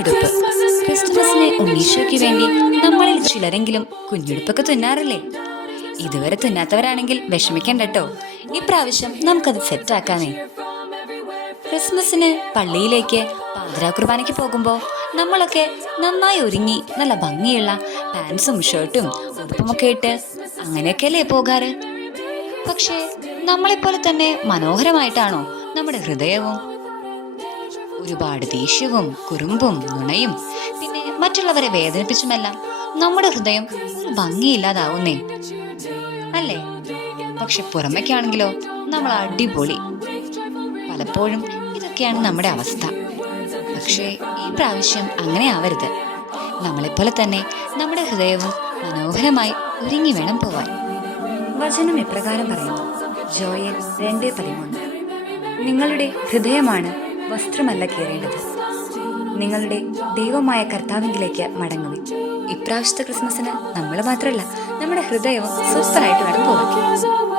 കുഞ്ഞുടുപ്പ്. ക്രിസ്മസിന് ഉണ്ണീശോയ്ക്ക് വേണ്ടി നമ്മളിൽ ചിലരെങ്കിലും കുഞ്ഞുടുപ്പൊക്കെ തുന്നാറില്ലേ? ഇതുവരെ തുന്നാത്തവരാണെങ്കിൽ വിഷമിക്കണ്ട കേട്ടോ ഇപ്രാവശ്യം നമുക്കത് സെറ്റാക്കാനേ ക്രിസ്മസിന് പള്ളിയിലേക്ക് പാതിരാ കുർബാനയ്ക്ക് പോകുമ്പോൾ നമ്മളൊക്കെ നന്നായി ഒരുങ്ങി നല്ല ഭംഗിയുള്ള പാൻസും ഷർട്ടും ഉടുപ്പുമൊക്കെ ഇട്ട് അങ്ങനെയൊക്കെയല്ലേ പോകാറ്? പക്ഷേ നമ്മളെപ്പോലെ തന്നെ മനോഹരമായിട്ടാണോ നമ്മുടെ ഹൃദയവും ഒരുപാട് ദേഷ്യവും കുറുമ്പും നുണയും പിന്നെ മറ്റുള്ളവരെ വേദനിപ്പിച്ചുമെല്ലാം നമ്മുടെ ഹൃദയം ഭംഗിയില്ലാതാവുന്നേ. അല്ലേ? പക്ഷെ പുറമേക്കാണെങ്കിലോ നമ്മൾ അടിപൊളി. പലപ്പോഴും ഇതൊക്കെയാണ് നമ്മുടെ അവസ്ഥ. പക്ഷേ ഈ പ്രാവശ്യം അങ്ങനെ ആവരുത്. നമ്മളെപ്പോലെ തന്നെ നമ്മുടെ ഹൃദയവും മനോഹരമായി ഒരുങ്ങി വേണം പോവാൻ. വചനം ഇപ്രകാരം പറയുന്നു? ജോയൽ രണ്ട് പതിമൂന്ന്. നിങ്ങളുടെ ഹൃദയമാണ് വസ്ത്രമല്ല കീറേണ്ടത്. നിങ്ങളുടെ ദൈവമായ കർത്താവിങ്കിലേക്ക് മടങ്ങുവിൻ. ഇപ്രാവശ്യത്തെ ക്രിസ്മസിന് നമ്മൾ മാത്രമല്ല നമ്മുടെ ഹൃദയവും സ്വസ്ഥമായിട്ട് വേണം പോവാൻ.